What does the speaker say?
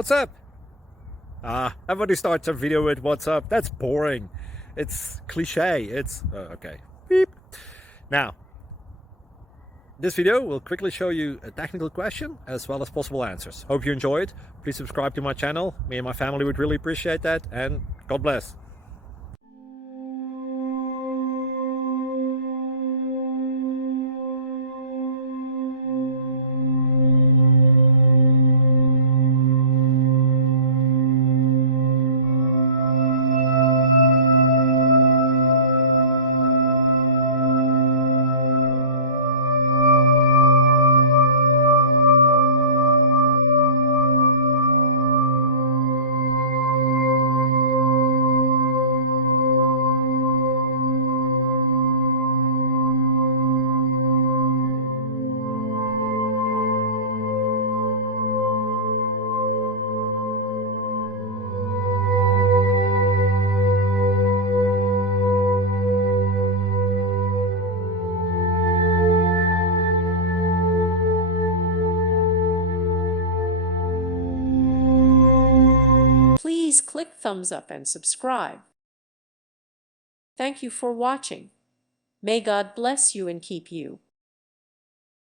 What's up? Everybody starts a video with what's up. That's boring. It's cliche. It's okay. Beep. Now, this video will quickly show you a technical question as well as possible answers. Hope you enjoy it. Please subscribe to my channel. Me and my family would really appreciate that, and God bless. Please click thumbs up and subscribe. Thank you for watching. May God bless you and keep you.